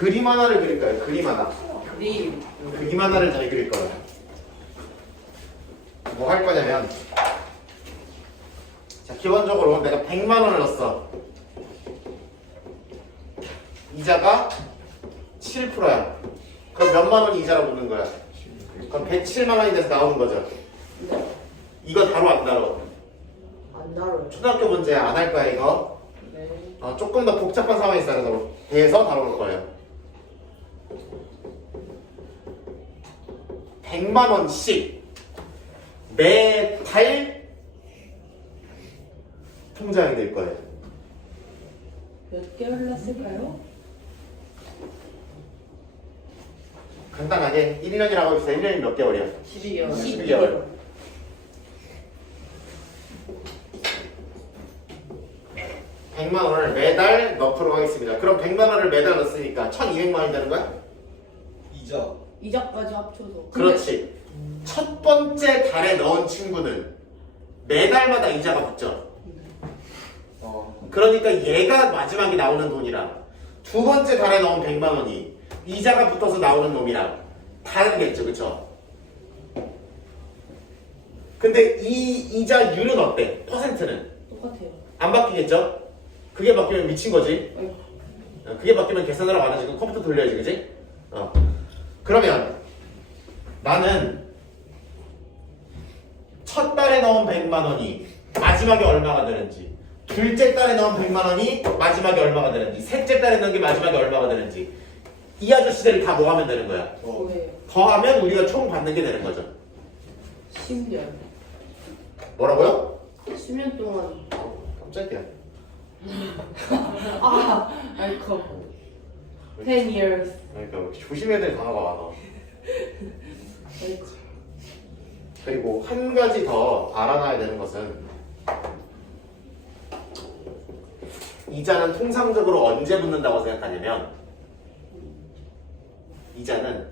그림 하나를 그릴 거예요. 그림 하나. 그림. 그림 하나를 잘 그릴 거예요. 뭐 할 거냐면, 자, 기본적으로 내가 100만 원을 넣었어. 이자가 7%야. 그럼 몇만 원이 이자라고 붙는 거야? 그럼 107만 원이 돼서 나오는 거죠. 네. 이거 다뤄 안 다뤄? 안 다뤄요. 초등학교 문제 안 할 거야 이거. 네. 조금 더 복잡한 상황이 있어서 대해서 다뤄볼 거예요. 100만 원씩 매달 통장이 될 거예요. 몇 개월 났을까요? 간단하게 1년이라고 해서 1년이 몇 개월이야? 12개월. 12개월. (100만 원을) 매달 넣도록 하겠습니다. 그럼 100만 원을 매달 넣었으니까 1200만 원이 되는 거야? 이자. 이자까지 합쳐서. 그렇지. 첫 번째 달에 넣은 친구는 매달마다 이자가 붙죠. 그러니까 얘가 마지막에 나오는 돈이랑 두 번째 달에 넣은 100만 원이 이자가 붙어서 나오는 놈이랑 다르겠죠, 그쵸? 근데 이 이자율은 어때? 퍼센트는? 똑같아요. 안 바뀌겠죠? 그게 바뀌면 미친 거지. 어이구. 그게 바뀌면 계산하러 안 하지. 컴퓨터 돌려야지, 그지? 그러면 나는 첫 달에 넣은 100만 원이 마지막에 얼마가 되는지, 둘째 달에 넣은 100만 원이 마지막에 얼마가 되는지, 셋째 달에 넣은 게 마지막에 얼마가 되는지 이 아저씨들이 다 뭐 하면 되는 거야? 뭐예요? 더하면 우리가 총 받는 게 되는 거죠. 10년. 뭐라고요? 10년 동안. 깜짝이야. 아이코. 10 years. 그러니까 조심해야 될 단어가 많아. 아이코. 그리고 한 가지 더 알아놔야 되는 것은 이자는 통상적으로 언제 붙는다고 생각하냐면 이자는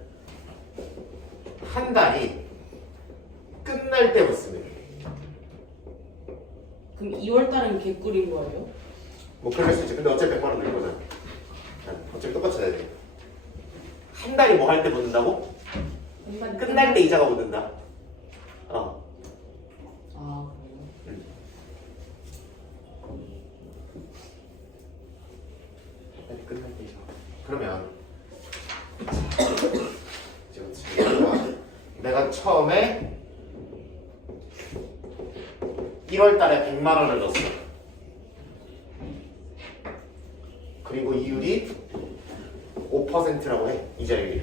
한 달이 끝날 때 붙습니다. 그럼 2월 달은 개꿀인 거예요? 뭐 그럴 수 있지. 근데 어차피 100만 원 늘 거잖아. 어차피 똑같이 해야 돼. 한 달이 뭐 할 때 붙는다고? 끝날 때 이자가 붙는다. 아, 끝날 때 이자. 그러면 지금 내가 처음에 1월 달에 100만 원을 넣었어. 그리고 이율이 5%라고 해. 이자율이.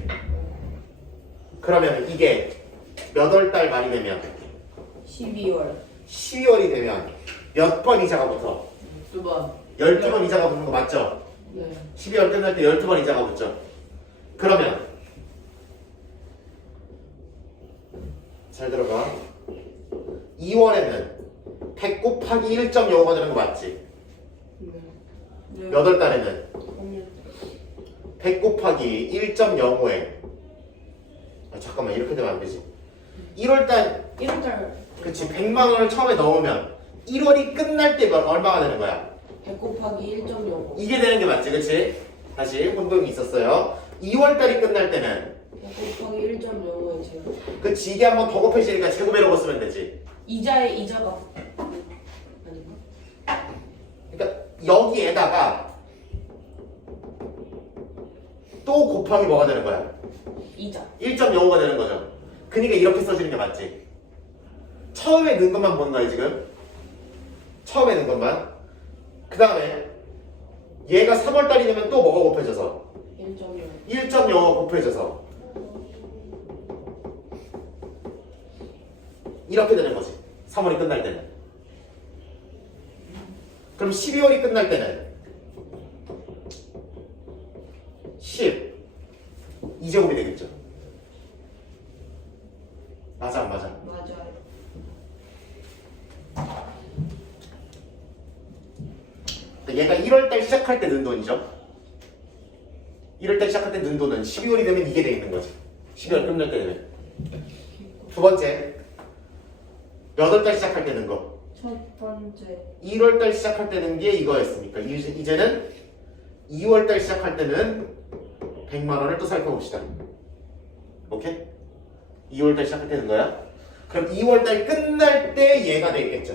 그러면 이게 몇 월 달 말이 되면 12월. 12월이 되면 몇 번 이자가 붙어? 2번. 12번 이자가 붙는 거 맞죠? 네. 12월 끝날 때 12번 이자가 붙죠? 그러면 잘 들어봐. 2월에는 100 곱하기 1.05가 되는 거 맞지? 네. 몇 월 달에는 3년. 100 곱하기 1.05에 잠깐만 이렇게 되면 안 되지. 1월 달 1월 달. 그치 100만 원을 처음에 넣으면 1월이 끝날 때 얼마가 되는 거야? 100 곱하기 1.05. 이게 되는 게 맞지, 그치? 다시 혼동이 있었어요. 2월 달이 끝날 때는 100 곱하기 1.05의 제곱. 그치 이게 한번 더 곱해지니까 제곱해놓고 쓰면 되지. 이자의 이자가 아닌가? 그러니까 여기에다가 또 곱하기 뭐가 되는 거야? 이자. 1.05가 되는 거죠. 그러니까 이렇게 써지는 게 맞지. 처음에 넣은 것만 보는 거야 지금. 처음에 넣은 것만. 그 다음에 얘가 3월 달이 되면 또 뭐가 곱해져서 1.05. 1.05 곱해져서 이렇게 되는 거지. 3월이 끝날 때는. 그럼 12월이 끝날 때는 10 2제곱이 되겠죠. 맞아 안 맞아? 맞아요. 얘가 1월달 시작할 때 는 돈이죠. 1월달 시작할 때 는 돈은 12월이 되면 이게 돼 있는 거지. 12월 끝날 때 되면. 두 번째 몇 월달 시작할 때 는 거? 첫 번째. 1월달 시작할 때는 게 이거였으니까 이제는 2월달 시작할 때는 100만 원을 또 살펴봅시다. 오케이? 2월달 시작할 때 는 거야. 그럼 2월달 끝날 때 얘가 되겠죠.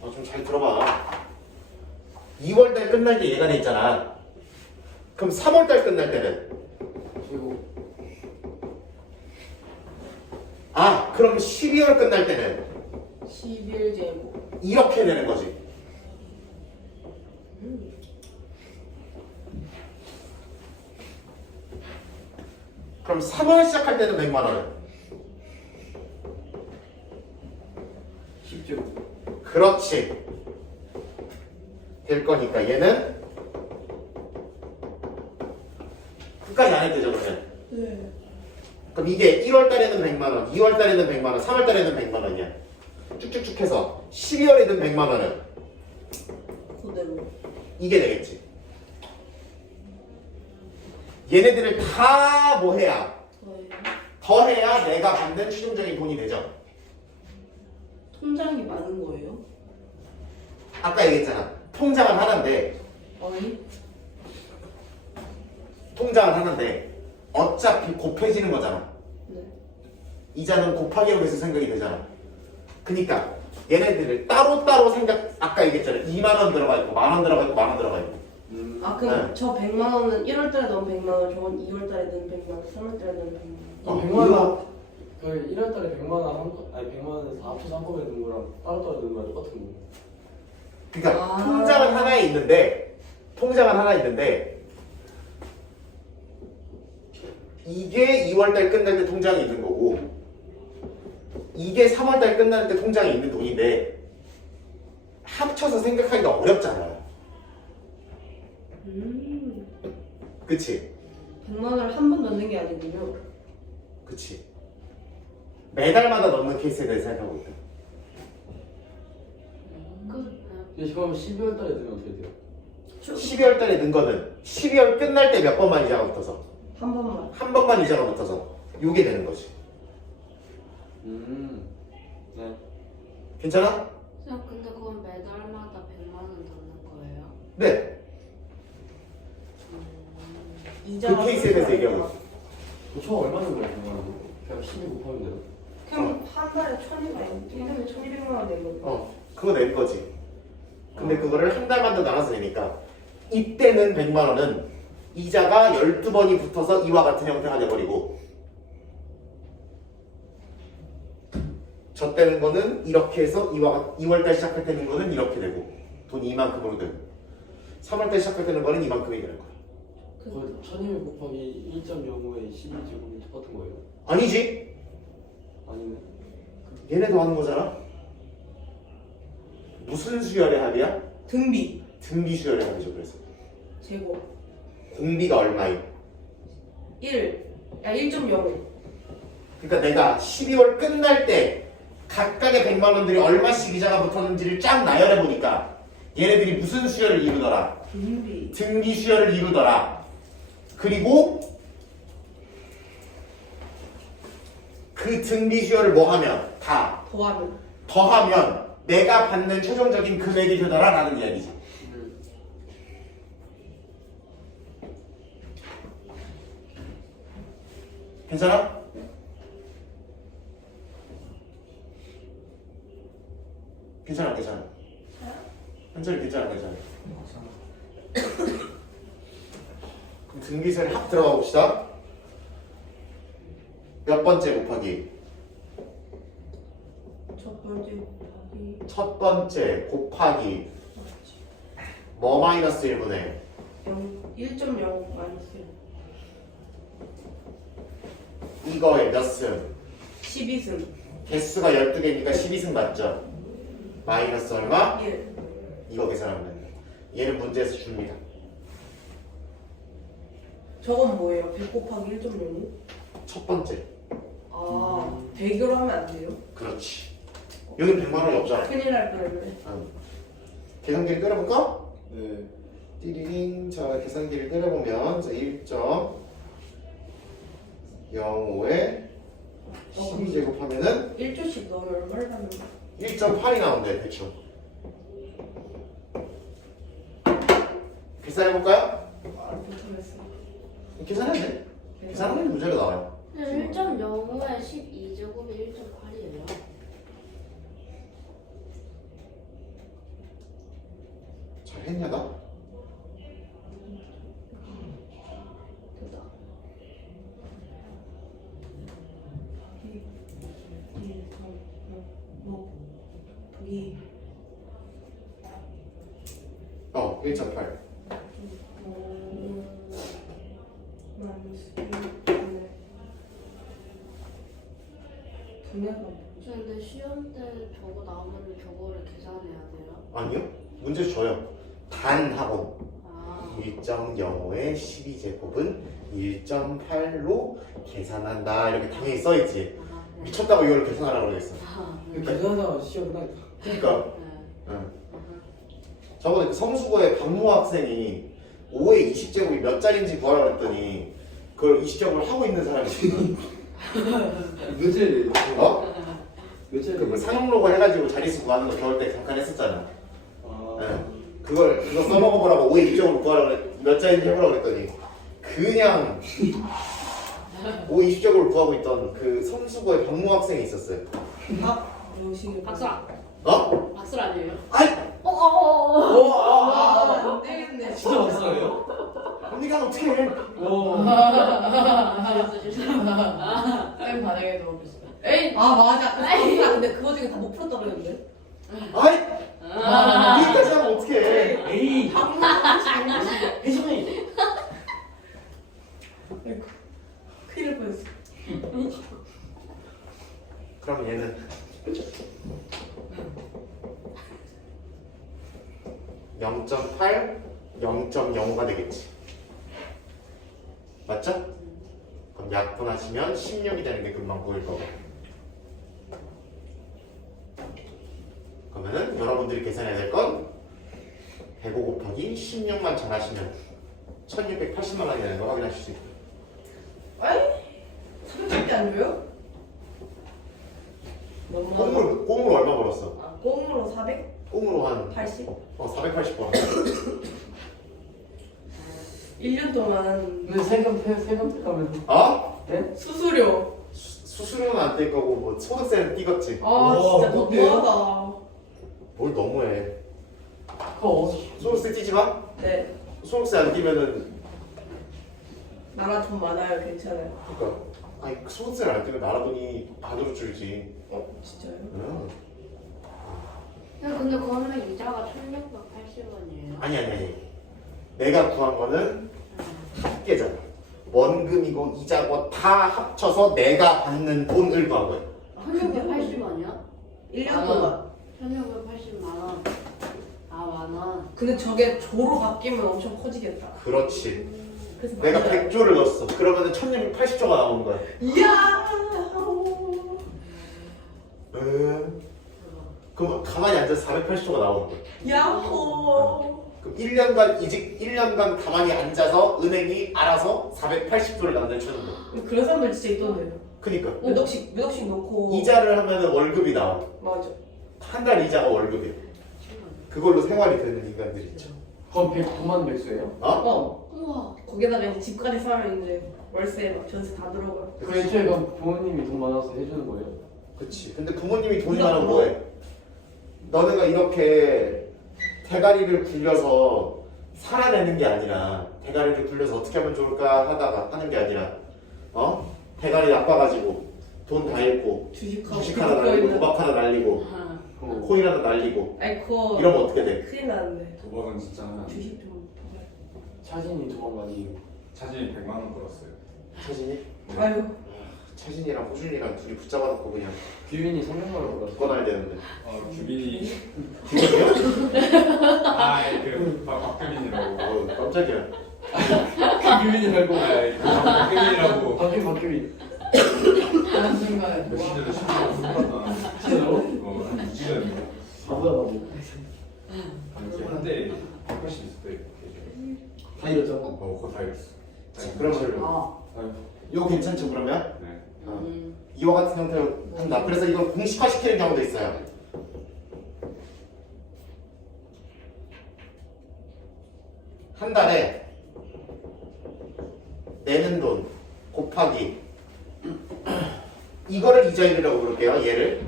좀 잘 들어봐. 2월달 끝날 때 얘가 돼 있잖아. 그럼 3월달 끝날 때는 그리고 그럼 12월 끝날 때는 11제곱. 이렇게 되는 거지. 그럼 3월 시작할 때는 100만 원은 10조. 그렇지. 될 거니까 얘는 끝까지 안 해도 되죠, 그러면. 네. 그럼 이게 1월 달에는 100만 원, 2월 달에는 100만 원, 3월 달에는 100만 원이야. 쭉쭉쭉 해서 12월에는 100만 원은 그대로. 이게 되겠지. 얘네들을 다 뭐 해야? 저희 더해야 내가 받는 최종적인 돈이 되죠. 통장이 많은 거예요? 아까 얘기했잖아. 통장은 하나인데 아니. 통장은 하나인데 어차피 곱해지는 거잖아. 네. 이자는 곱하기로 해서 생각이 되잖아. 그러니까 얘네들을 따로따로 생각. 아까 얘기했잖아. 2만 원 들어가 있고 만 원 들어가 있고 만 원 들어가 있고. 아 그럼 네. 저 100만 원은 1월 달에 넣은 100만 원, 저건 2월 달에 넣은 100만 원, 3월 달에 넣은 100만 원. 100만 원. 그 1월 달에 100만 원 아니 100만 원에서 합쳐서 한꺼번에 넣은 거랑 따로따로 넣은 거랑 똑같은 거. 그러니까 통장은 하나 있는데 이게 2월달 끝날 때 통장에 있는 거고 이게 3월달 끝날 때 통장에 있는 돈인데 합쳐서 생각하기가 어렵잖아. 그치? 100만 원을 한 번 넣는 게 아니군요. 그치? 매달마다 넣는 케이스에 대해서 생각하고 있다. 근데 지금 12월 달에 되면 어떻게 돼요? 12월 달에 넣은 거는 12월 끝날 때 몇 번만 이자가 붙어서 한 번만. 한 번만 이자가 붙어서 요게 되는 거지. 네. 괜찮아? 쌤, 근데 그건 매달마다 100만 원 넣는 거예요? 네. 이자가 그 케이스에 대해서 얘기하고 있어. 총 얼마 넣은 거예요? 100만 원? 그냥 12 곱하면 돼요? 그럼 한 달에 1,200만 1년에 1,200만 원 내는 거. 그거 낼 거지. 근데 그거를 한 달만 더 나눠서 내니까 이때는 100만 원은 이자가 12번이 붙어서 이와 같은 형태가 돼버리고 저 때는 거는 이렇게 해서 2월달 시작할 때는 거는 이렇게 되고 돈이 이만큼으로 되고 3월달 시작할 때는 거는 이만큼이 되는 거야. 그 1200 곱하기 1.05에 12제곱이 똑같은 거예요? 아니지. 아니네. 얘네도 하는 거잖아. 무슨 수열의 합이야? 등비. 등비 수열의 합이죠. 그래서 제곱. 공비가 얼마임? 1.05. 그러니까 내가 12월 끝날 때 각각의 100만 원들이 얼마씩 이자가 붙었는지를 쫙 나열해 보니까 얘네들이 무슨 수열을 이루더라? 등비. 등비 수열을 이루더라. 그리고 그 등비 수열을 뭐 하면? 다 더하면. 더하면 내가 받는 최종적인 금액이 되더라 라는 이야기지. 괜찮아? 괜찮아, 괜찮아. 현철이 괜찮아, 괜찮아. 그럼 등비수열 합 들어가 봅시다. 몇 번째 곱하기? 첫 번째 곱하기. 첫 번째 곱하기 뭐 마이너스 1분의 1.0 마이너스 이거의 몇 승? 12승. 개수가 12개니까 12승 맞죠? 마이너스 얼마? 1. 이거 계산하면 됩니다. 얘는 문제에서 줍니다. 저건 뭐예요? 100 곱하기 1.05? 첫 번째. 아, 100으로 하면 안 돼요? 그렇지. 여기 100만 원이 없잖아. 큰일 날 뻔했네. 계산기를 때려볼까? 네. 띠리링. 자, 계산기를 때려보면 자, 1.05에 12제곱하면은 1조씩 넣으면 얼마를 받는 거야? 1.8이 나온대, 대충. 계산해볼까요? 계산해야 돼. 계산하면 문제가 나와요. 1.05에 12제곱이 1.8이에요. 잘했냐 나? 됐다. 2, 1.8. 근데 시험 때 저거 나오면 저거를 계산해야 돼요? 아니요. 문제 줘요. 단 하고 아, 1.05의 12제곱은 1.8로 계산한다. 이렇게 당연히 써있지. 네. 미쳤다고 이걸 계산하라고 그러겠어. 아, 네. 계산하다가 시험 끝나겠다. 그러니까 네. 응. 저번에 그 성수고의 박모 학생이 5의 20제곱이 몇 자리인지 구하라고 했더니 그걸 20제곱을 하고 있는 사람이 있어. 며칠 어? 며칠 그 상용로고 해가지고 자릿수 구하는 거 겨울 때 잠깐 했었잖아. 아, 응. 그거 써먹어보라고 5의 20제곱을 구하라고 몇 자리인지 해보라고 했더니 그냥 5의 20제곱을 구하고 있던 그 성수고의 박모 학생이 있었어요. 박수라. 어? 박수라 아니에요? 아이! 안 되겠네. 진짜 박사예요? 언니가 어떻게 해? 오. 쌤 반응에 너무 비슷해. 에이! 아, 맞아. 근데 그거 중에 다 못 풀었다 그랬는데. 아이! 여기까지 하면 어떻게 해? 에이. 혜진이. 큰일 날 뻔했어. 그럼 얘는 0.8, 0.05가 되겠지. 맞죠? 그럼 약분하시면 16이 되는 게 금방 보일 거고. 그러면은 여러분들이 계산해야 될 건 105 곱하기 16만 잘하시면 1680만 원이 되는 거 확인하실 수 있고요. 아이? 300밖에 안 줘요? 꽁으로 얼마 벌었어? 아, 꽁으로 400? 꽁으로 한 80? 480 벌었어. 1년 동안 근데 세금 떼가면서. 어? 네? 수수료. 수수료는 안 뗄 거고 뭐 소득세는 띄겠지. 아, 와, 진짜 어때요? 너무하다. 뭘 너무해. 그거 소득세 띄지 마? 네. 소득세 안 띄면은 나라 돈 많아요. 괜찮아요. 그러니까 아니 소득세를 안 띄면 나라 돈이 반으로 줄지. 진짜요? 응. 야, 근데 그러면 이자가 1680원이에요? 아니. 내가 구한 거는 합계잖아. 원금이고 이자고 다 합쳐서 내가 받는 돈을 구한 거야. 1680원이요? 1년 동안. 1680만 원. 아, 만원. 근데 저게 조로 바뀌면 엄청 커지겠다. 그렇지. 그래서 내가 많이 100조를 넣었어. 그러면은 1680조가 나오는 거야. 이야! 그럼 가만히 앉아서 480조가 나오는 거야. 야호! 그럼 1년간 가만히 앉아서 은행이 알아서 480조를 남겨주는 거야. 그런 사람들 진짜 있던데요. 그니까 몇 억씩 넣고. 이자를 하면은 월급이 나와. 맞아. 한 달 이자가 월급이야. 그걸로 생활이 되는 인간들이 있죠. 그건 9만 백수예요? 어? 우와. 거기다가 이제 집까지 살면 이제 월세 막 전세 다 들어가요. 그 애초에 그럼 부모님이 돈 많아서 해주는 거예요? 그치. 근데 부모님이 돈이 많으면 뭐해? 너네가 이렇게 대가리를 굴려서 살아내는 게 아니라 대가리를 굴려서 어떻게 하면 좋을까 하다가 하는 게 아니라 대가리 나빠가지고 돈 다 잃고 주식 하나 날리고 도박 하나 날리고 코인 하나 날리고 아니 그거 이러면 어떻게 돼? 큰일 나는데. 도박은 진짜 주식 좀. 차진이 도박 많이. 차진이 100만 원 벌었어요. 차진이? 아유. 차진이랑 호준이랑 둘이 붙잡아놓고 그냥 규빈이 300만 원 벌었어. 꺼놔야 되는데. 규빈이 기분이요? 그 박규빈이라고. 깜짝이야. 그 규빈이 말고. 박규빈이라고. 박규빈. 다른 순간에. 몇 시대도 심지어 술봤다. 진짜로? 한 2시간. 바보야 바보. 한대 180 있을 때. 다 이랬잖아. 그거 다 잃었어. 그러면 이거 괜찮죠 그러면? 네. 이와 같은 형태로 한다. 그래서 이걸 공식화시키는 경우도 있어요. 한 달에 내는 돈 곱하기 이거를 이자율이라고 부를게요. 얘를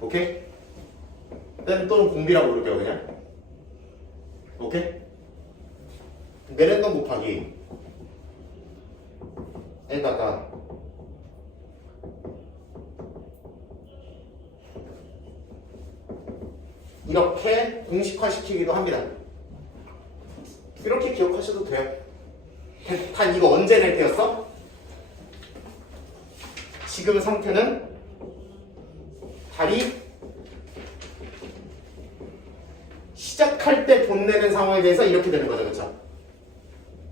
오케이? 또는 공비라고 부를게요. 그냥 오케이? 내는 돈 곱하기 에다가 이렇게 공식화시키기도 합니다. 이렇게 기억하셔도 돼요. 단 이거 언제 낼 때였어? 지금 상태는 달이 시작할 때 돈 내는 상황에 대해서 이렇게 되는 거죠. 그쵸?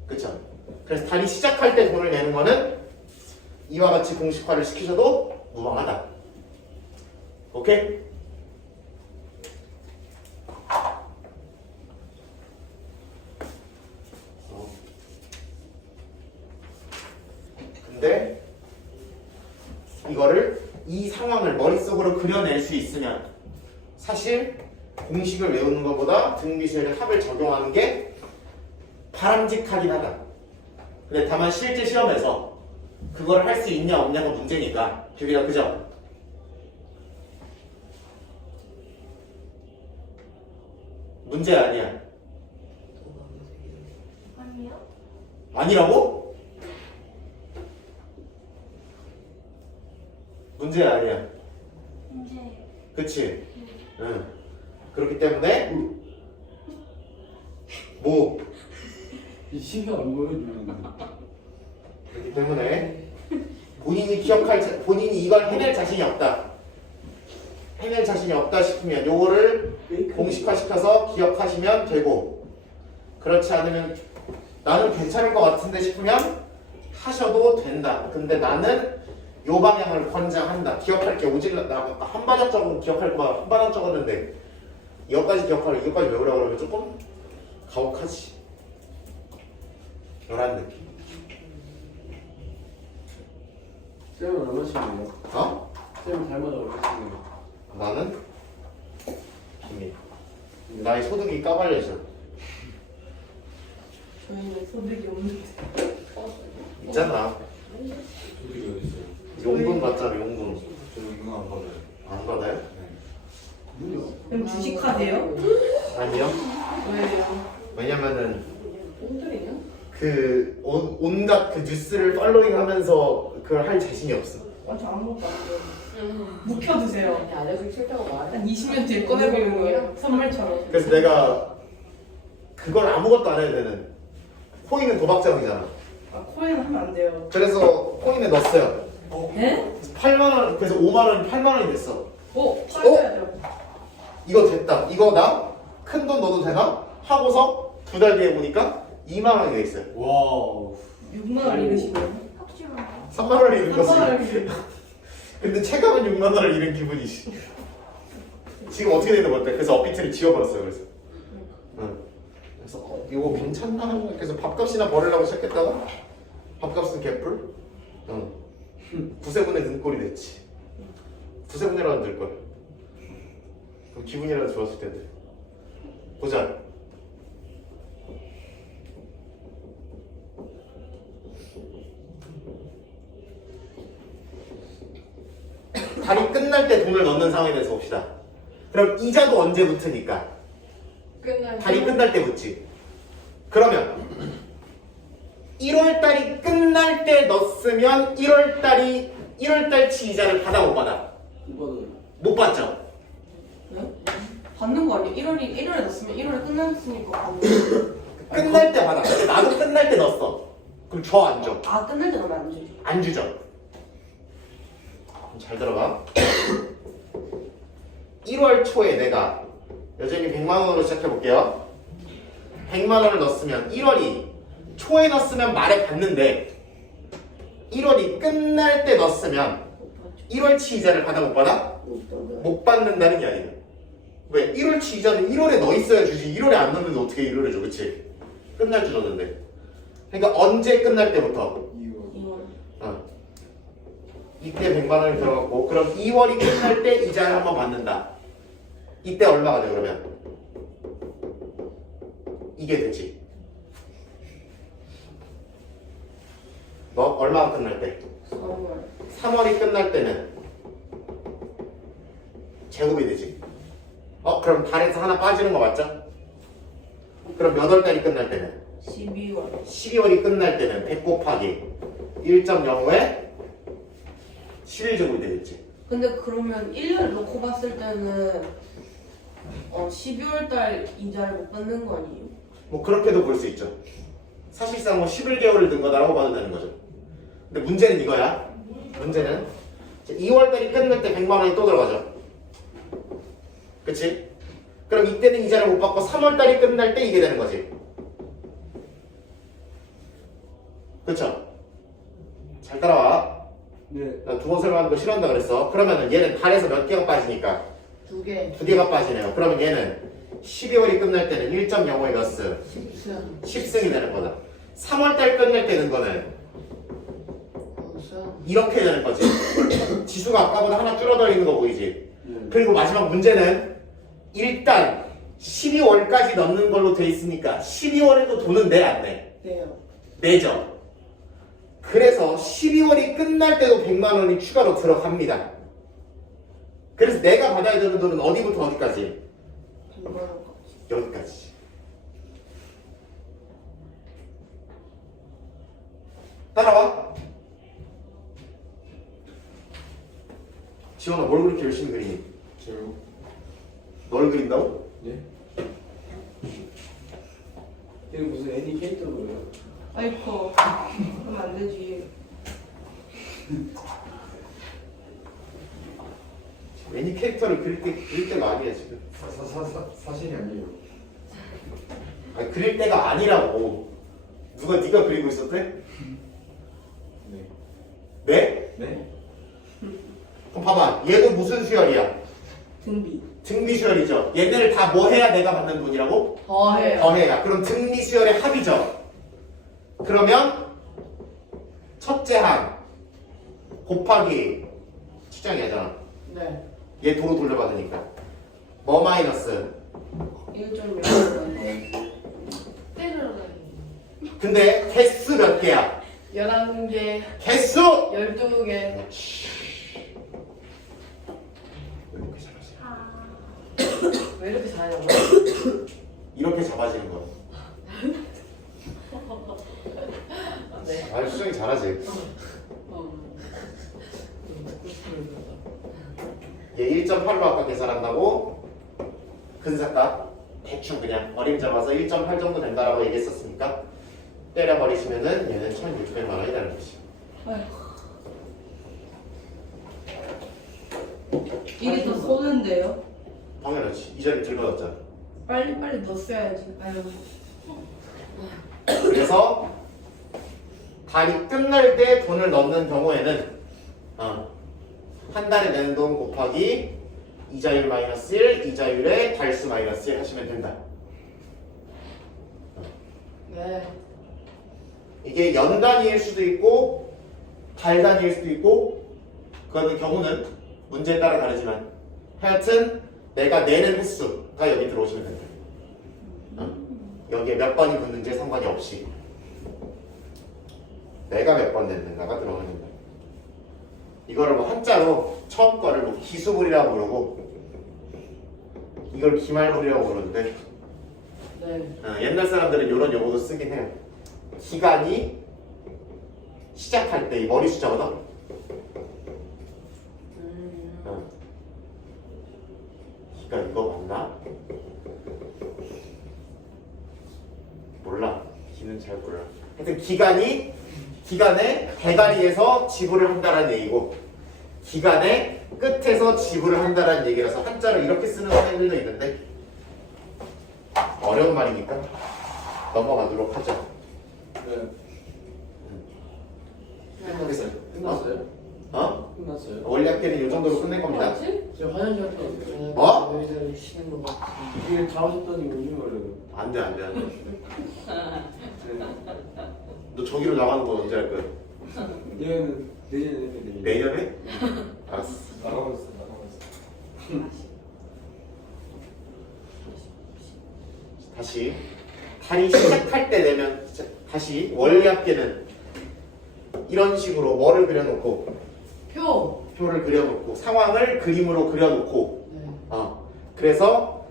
그쵸? 그래서 달이 시작할 때 돈을 내는 거는 이와 같이 공식화를 시키셔도 무방하다. 오케이? 근데 이거를 이 상황을 머릿속으로 그려낼 수 있으면 사실 공식을 외우는 것보다 등비수열의 합을 적용하는 게 바람직하긴 하다. 근데 다만 실제 시험에서 그걸 할 수 있냐 없냐가 문제니까 규비가 그죠? 문제 아니야. 아니요? 아니라고? 문제 아니야. 이제 그치? 응. 그렇기 때문에 뭐 이 시간 안 보여주는데. 그렇기 때문에 본인이 이걸 해낼 자신이 없다. 해낼 자신이 없다 싶으면 요거를 공식화시켜서 기억하시면 되고, 그렇지 않으면 나는 괜찮을 것 같은데 싶으면 하셔도 된다. 근데 나는 요 방향을 권장한다. 기억할 게 오질라. 나 아까 한 바닥 적은 기억할 거야. 한 바닥 적었는데 이거까지 기억하려 이거까지 외우라고 그러면 조금 가혹하지. 이런 느낌. 쌤은 얼마씩이에요? 어? 쌤은 달마다 얼마씩이에요? 나는 비밀. 나의 소득이 까발려져. 저희는 소득이 없는데. 있잖아. 소득이 어디 있어요? 용돈 받잖아. 용돈. 저는 이거 안 받아요. 안 받아요? 네. 그럼 주식하세요? 아니요. 왜요? 왜냐면은 꽁들이냐? 그 온갖 그 뉴스를 팔로잉하면서 그걸 할 자신이 없어. 완전 아무것도 안 돼요. 묵혀두세요. 안 해서 싫다고 말해. 한 20년 뒤에 꺼내보는 거예요. 선물처럼. 그래서 내가 그걸 아무것도 안 해야 되는 코인은 도박장이잖아. 아, 코인 하면 안 돼요. 그래서 코인에 넣었어요. 네? 8만 원, 그래서 5만 원이 8만 원이 됐어. 팔아야죠. 이거 됐다. 이거 나 큰 돈 넣어도 되나? 하고서 2달 뒤에 보니까 2만 원이 돼 있어요. 와우. 6만 원 잃으시고요. 확실한데? 3만 원을 잃은 3만 거지. 원 잃으시고. 근데 체감은 6만 원을 잃은 기분이지. 지금 어떻게 되는 것 같아? 그래서 업비트를 지워버렸어요. 그래서. 응. 그래서 이거 괜찮나? 그래서 밥값이나 벌으려고 시작했다가 밥값은 개뿔? 응. 9세분의 눈꼴이 됐지. 9세분이라도 늘걸. 그럼 기분이라도 좋았을 텐데. 보자. 달이 끝날 때 돈을 넣는 상황에 대해서 봅시다. 그럼 이자도 언제 붙으니까? 달이 끝날 때 붙지. 그러면 1월달이 끝날 때 넣었으면 1월달치 이자를 받아 못 받아? 이거는 못 받죠. 네? 받는 거 아니에요? 1월에 넣었으면 1월에 끝났으니까 받는 끝날 때 받아. 근데 나도 끝날 때 넣었어. 그럼 저 안 줘. 아, 끝날 때 넣으면 안 주죠. 안 주죠. 잘 들어가. 1월 초에 내가 여전히 100만 원으로 시작해 볼게요. 100만 원을 넣었으면 1월이 초에 넣었으면 말에 받는데 1월이 끝날 때 넣었으면 1월치 이자를 받아 못 받아? 못 받는다는 게 아니에요. 왜? 1월치 이자는 1월에 넣어 있어야 주지. 1월에 안 넣는데 어떻게 1월에 줘? 그치? 끝날 줄 넣는데. 그러니까 언제 끝날 때부터? 2월. 이때 100만 원이 들어갔고, 그럼 2월이 끝날 때 이자를 한번 받는다. 이때 얼마가 돼 그러면? 이게 되지. 얼마가 끝날 때? 3월. 3월이 끝날 때는 제곱이 되지. 그럼 달에서 하나 빠지는 거 맞죠? 그럼 몇 월 달이 끝날 때는? 12월. 12월이 끝날 때는 100 곱하기 1.05에 11제곱이 되겠지. 근데 그러면 1년 놓고 봤을 때는 12월 달 이자를 못 받는 거 아니에요? 뭐 그렇게도 볼 수 있죠. 사실상 뭐 11개월을 든 거다라고 봐도 되는 거죠. 근데 문제는 이거야. 문제는 2월 달이 끝날 때 100만 원이 또 들어가죠. 그치? 그럼 이때는 이자를 못 받고 3월 달이 끝날 때 이게 되는 거지. 그쵸? 잘 따라와. 네. 나 두 번 설명하는 거 싫어한다 그랬어. 그러면은 얘는 달에서 몇 개가 빠지니까 2개. 2개가 빠지네요. 그러면 얘는 12월이 끝날 때는 1.05의 몇 승? 10승. 10승이 되는 거다. 3월 달 끝날 때는 거는 5승. 이렇게 되는 거지. 지수가 아까보다 하나 줄어들어 있는 거 보이지? 네. 그리고 마지막 문제는 일단 12월까지 넣는 걸로 돼 있으니까 12월에도 돈은 내 안 내? 네요. 내죠. 그래서 12월이 끝날 때도 100만 원이 추가로 들어갑니다. 그래서 내가 받아야 되는 돈은 어디부터 어디까지? 100만 원까지. 여기까지. 따라와. 지원아, 뭘 그렇게 열심히 그리니? 제로. 널 그린다고? 네? 이게 무슨 애니케이터로요? 아이코. 그럼 안 되지. 애니 캐릭터를 그릴 때가 아니야 지금. 사실이 아니에요. 아니, 그릴 때가 아니라고. 네가 그리고 있었대? 네. 네? 네? 그럼 봐봐. 얘도 무슨 수열이야? 등비. 등비 수열이죠. 얘네를 다 뭐 해야 내가 받는 돈이라고? 더해요. 더해야. 그럼 등비 수열의 합이죠. 그러면 첫째 항 곱하기 추정이잖아. 네. 얘 도로 돌려받으니까 뭐 마이너스 1.6. 때려다니. 근데 개수 몇 개야? 11개. 개수! 12개. 왜 이렇게 잡아지? 왜 이렇게 잘하냐고? 이렇게 잡아지는 거야. 네. 아, 수정이 잘하지. 얘 1.8로 아까 계산한다고 근사값 대충 그냥 어림잡 아서 1.8 정도 된다라고 얘기했었으니까 때려버리시면은 얘는 1,600만 원이 되는 거지. 일이 더 쏘는데요? 당연하지. 이 자리 들받았잖아. 빨리 넣었어야지. 아유. 그래서 달이 끝날 때 돈을 넣는 경우에는 한 달에 내는 돈 곱하기 이자율 마이너스 1, 이자율의 달수 마이너스 1 하시면 된다. 네. 이게 연 단위일 수도 있고 달 단위일 수도 있고 그거는 경우는 문제에 따라 다르지만 하여튼 내가 내는 횟수가 여기 들어오시면 된다. 여기에 몇 번이 붙는지에 상관이 없이 내가 몇 번 냈는가가 들어가는 거야. 이거를 뭐 한자로 처음 거를 뭐 기수물이라고 그러고 이걸 기말물이라고 그러는데 네. 옛날 사람들은 이런 용어도 쓰긴 해요. 기간이 시작할 때 이 머리 숫자거든. 기간 이거 맞나? 몰라. 기는 잘 몰라. 하여튼 기간에 대가리에서 지불을 한다는 얘기고 기간의 끝에서 지불을 한다는 얘기라서 한자로 이렇게 쓰는 사람들도 있는데 어려운 말이니까 넘어가도록 하죠. 네. 끝났어요. 끝났어요? 어? 끝났어요? 원래학기는 이 정도로 끝낼 겁니다. 뭐지? 제가 화장실 갔다 왔어요. 뭐? 의자를 쉬는 것 같아요. 이게 잡으셨더니 오지 말래요. 안 돼, 안 돼, 안 돼. 너 저기로 나가는 거 언제 할 거야? 얘는 내년에 내년에? 알았어. 나가고 있어. 다시 달이 시작할 때 되면 다시 원래 학기는 이런 식으로 뭐를 그려놓고 표. 표를 그려놓고 상황을 그림으로 그려놓고 네. 그래서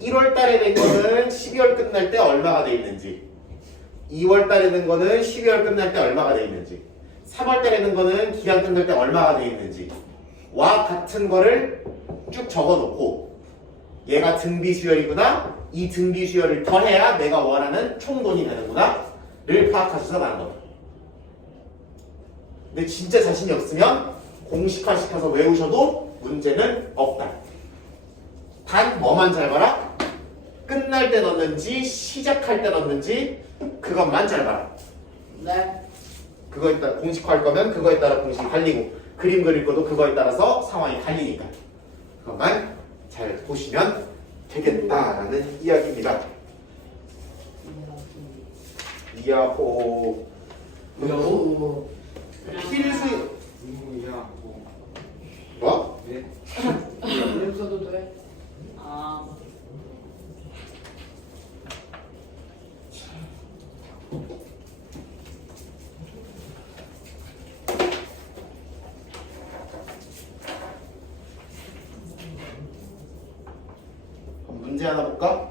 1월 달에 된 거는 12월 끝날 때 얼마가 돼 있는지 2월 달에 된 거는 12월 끝날 때 얼마가 돼 있는지 3월 달에 된 거는 기간 끝날 때 얼마가 돼 있는지 와 같은 거를 쭉 적어놓고 얘가 등비 수열이구나 이 등비 수열을 더해야 내가 원하는 총돈이 되는구나 를 파악하셔서 가는 겁니다. 근데 진짜 자신이 없으면 공식화 시켜서 외우셔도 문제는 없다. 단 뭐만 잘 봐라? 끝날 때 넣는지 시작할 때 넣는지 그것만 잘 봐라. 네. 그거에 따라 공식화할 거면 그거에 따라 공식이 달리고 그림 그릴 것도 그거에 따라서 상황이 달리니까 그것만 잘 보시면 되겠다라는 이야기입니다. 이야호 필수 이야 뭐? 네. 이름 써도 돼? 아. 그럼 문제 하나 볼까?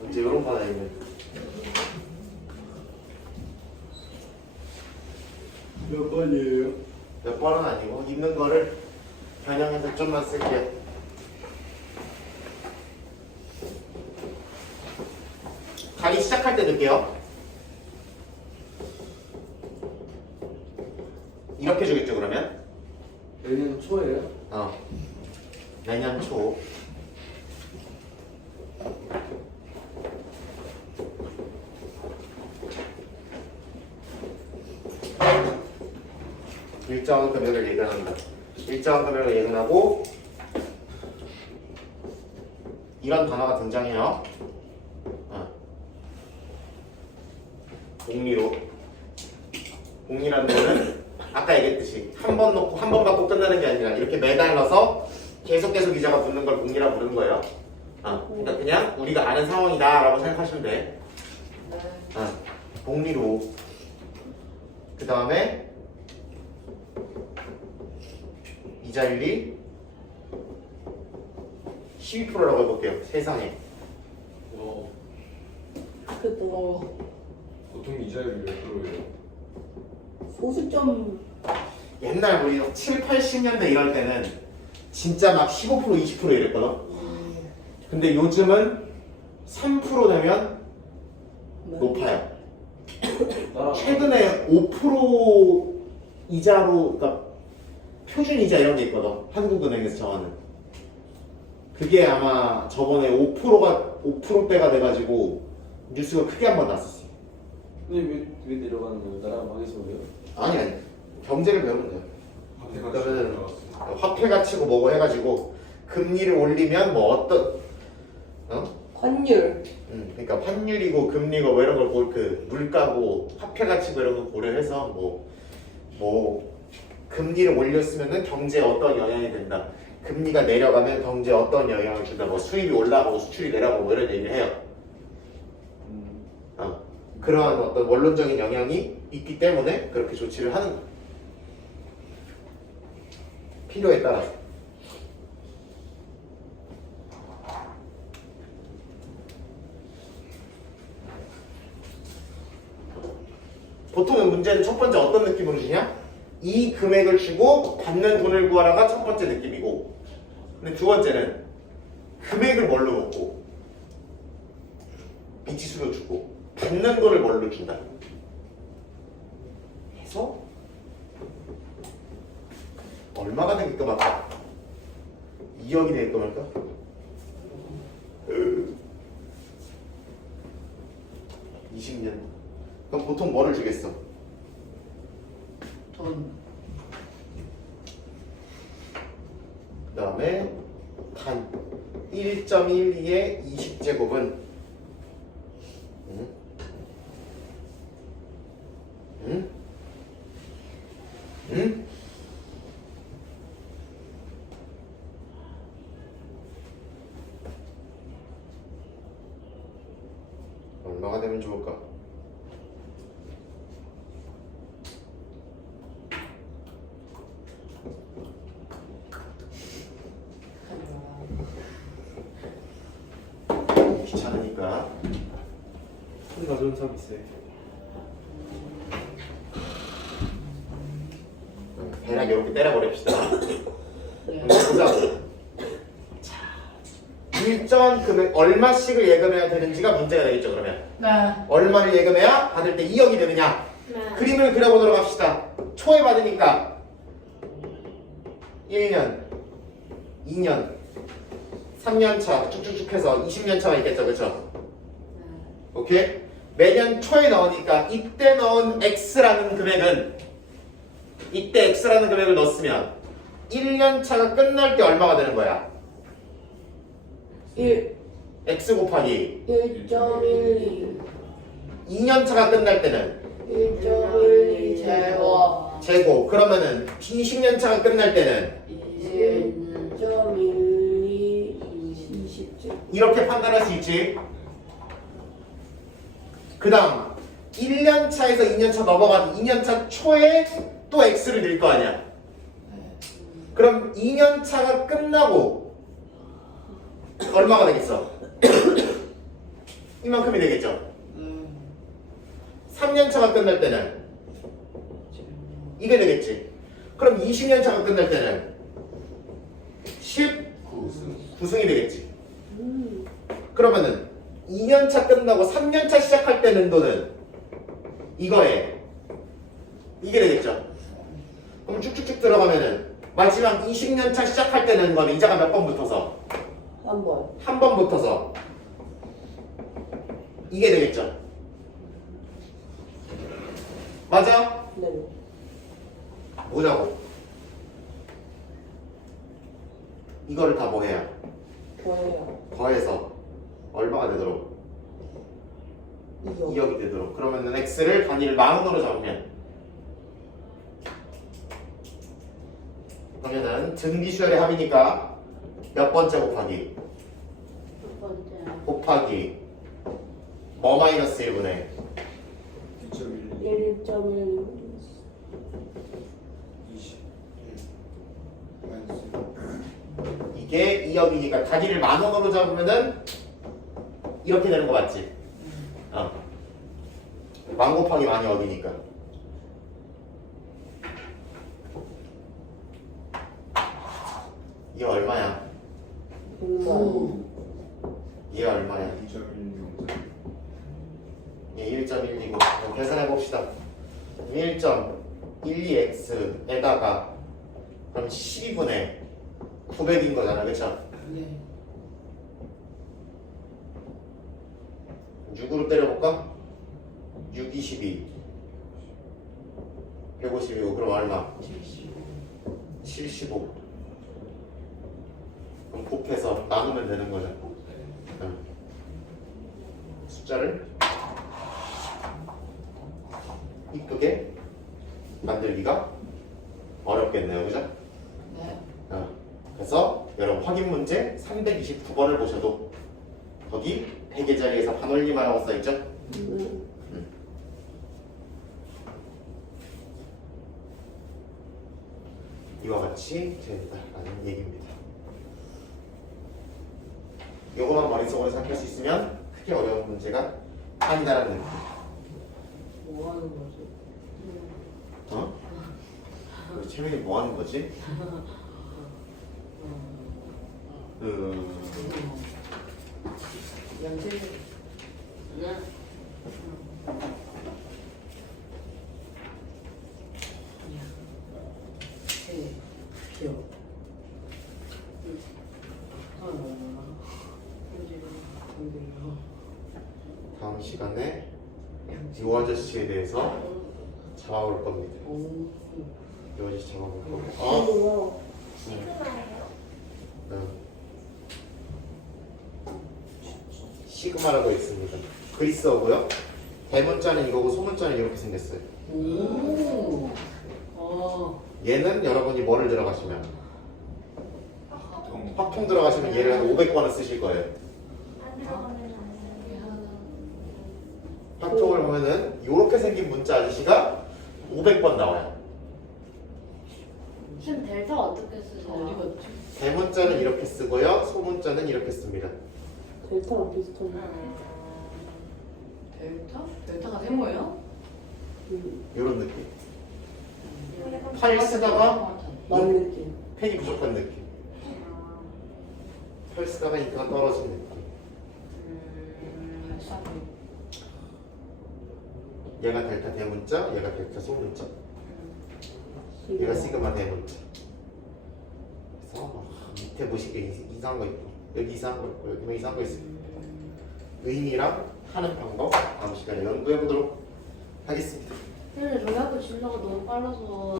문제 이런 거 하나 있네. 몇 번이에요? 몇 번은 아니고 있는 거를 변형해서 좀만 쓸게요. 다리 시작할 때 넣을게요. 이렇게 주겠죠 그러면? 내년 초에요? 내년 초. 일정한 금액을 예견한다. 일정한 금액을 예견하고 이런 단어가 등장해요. 복리로. 복리라는 거는 아까 얘기했듯이 한 번 놓고 한 번 받고 끝나는 게 아니라 이렇게 매달려서 계속 이자가 붙는 걸 복리라고 부르는 거예요. 그러니까 그냥 우리가 아는 상황이다라고 생각하시면 돼. 복리로. 그 다음에 이자율이 12%라고 해볼게요. 세상에. 그거 보통 이자율이 몇 프로예요? 소수점. 옛날 우리 7, 80년대 이럴 때는 진짜 막 15% 20% 이랬거든. 근데 요즘은 3% 되면 높아요. 최근에 5% 이자로, 그러니까 표준 이자 이런 게 있거든. 한국은행에서 정하는. 그게 아마 저번에 5%대가 돼가지고 뉴스가 크게 한번 났었어. 근데 왜 내려가는 거예요? 나라가 망해서 그래요? 아니. 경제를 배우면 돼요. 그러면은 나왔어요. 화폐 가치고 뭐고 해가지고 금리를 올리면 뭐 어떤 환율. 그러니까 환율이고 금리고 뭐 이런 걸 그 물가고 화폐 가치고 이런 거 고려해서 뭐 금리를 올렸으면은 경제에 어떤 영향이 된다. 금리가 내려가면 경제에 어떤 영향을 준다. 뭐 수입이 올라가고 수출이 내려가고 뭐 이런 얘기를 해요. 그러한 어떤 원론적인 영향이 있기 때문에 그렇게 조치를 하는 거예요. 필요에 따라서. 보통은 문제는 첫 번째 어떤 느낌으로 주냐? 이 금액을 주고 받는 돈을 구하라가 첫 번째 느낌이고, 근데 두 번째는 금액을 뭘로 놓고 미치수로 주고 받는 돈을 뭘로 준다 해서 얼마가 되게끔 할까? 2억이 되게끔 할까? 20년. 그럼 보통 뭐를 주겠어? 돈. 그 다음에 단 1.12의 20제곱은 얼마가 되면 좋을까? 귀찮으니까 큰 가져온 사람 있어요. 대략 이렇게 때려버립시다. 네. 보자. 일정 금액 얼마씩을 예금해야 되는지가 문제가 되겠죠. 그러면 네. 얼마를 예금해야 받을 때 2억이 되느냐? 네. 그림을 그려보도록 합시다. 초에 받으니까 1년, 2년, 3년 차 쭉쭉쭉 해서 20년 차가 있겠죠. 그렇죠? 오케이? 매년 초에 넣으니까 이때 넣은 X라는 금액은 이때 X라는 금액을 넣었으면 1년 차가 끝날 때 얼마가 되는 거야? 1, X 곱하기 1.12 2년 차가 끝날 때는 1.12 제곱 제곱. 그러면은 20년 차가 끝날 때는 1.12 20제 이렇게 판단할 수 있지. 그 다음 1년 차에서 2년 차 넘어간 2년 차 초에 또 X를 넣을 거 아니야. 그럼 2년 차가 끝나고 얼마가 되겠어? 이만큼이 되겠죠. 3년 차가 끝날 때는 이게 되겠지. 그럼 20년 차가 끝날 때는 19승이 되겠지. 그러면은 2년 차 끝나고 3년 차 시작할 때는 돈은 이거에 이게 되겠죠. 그럼 쭉쭉쭉 들어가면은 마지막 20년 차 시작할 때는 거는 이자가 몇 번 붙어서 한번 한 번 붙어서 이게 되겠죠. 맞아? 네. 뭐냐고? 이거를 다 뭐 해야? 더해요 더해서 얼마가 되도록? 2억 2억이 되도록. 그러면은 x를 단위를 만 원으로 잡으면 그러면은 등기수열의 합이니까 몇 번째 곱하기? 첫 번째. 곱하기 뭐 마이너스 1분의 2.1 1.1 20 이게 2억이니까 단위를 만 원으로 잡으면은 이렇게 되는 거 맞지? 만 곱하기 만이 억이니까. 이게 얼마야? 100만 이게 얼마야? 2.1 예, 1.12고 계산해 봅시다. 1.12x에다가 그럼 12분의 900인 거잖아, 그쵸? 네. 6으로 때려볼까? 6, 22 152고 그럼 얼마? 75. 그럼 곱해서 나누면 되는 거죠. 숫자를 이쁘게 만들기가 어렵겠네요, 그죠? 네. 그래서 여러분 확인 문제 329번을 보셔도 거기 베개 자리에서 반올림하라고 써있죠? 이와 같이 된다라는 얘기입니다. 요거만 머릿속으로 생각할 수 있으면 크게 어려운 문제가 아니다라는 얘기입니다. 뭐 하는 거지? 어? 우리 채민이 뭐 하는 거지? 양재 네. 귀여워 다음 시간에 이 아저씨에 대해서 잡아볼 겁니다. 이 아저씨 잡아볼 거고. 시그마라고 있습니다. 그리스어고요. 대문자는 이거고 소문자는 이렇게 생겼어요. 오. 얘는 여러분이 뭐를 들어가시면 확통 들어가시면 얘를 한 500번은 쓰실 거예요. 확통을 보면은 이렇게 생긴 문자 아저씨가 500번 나와요. 쌤 델타 어떻게 어디 쓰세요? 갔지? 대문자는 이렇게 쓰고요. 소문자는 이렇게 씁니다. 델타랑 비슷한 델타? 델타가 세모예요? 이런 느낌. 팔 쓰다가 난 느낌. 펜이 부족한 느낌. 팔 쓰다가 인터가 떨어지는 느낌. 얘가 델타 대문자, 얘가 델타 소문자, 얘가 시그마 대문자. 그래서 막 밑에 보시기에 이상한 거 있고 여기 이상한 거 있고 여기는 이상한 거 있어요. 의미랑 하는 방법 다음 시간에 연구해 보도록 하겠습니다. 근데 저희 학교 진도가 너무 빨라서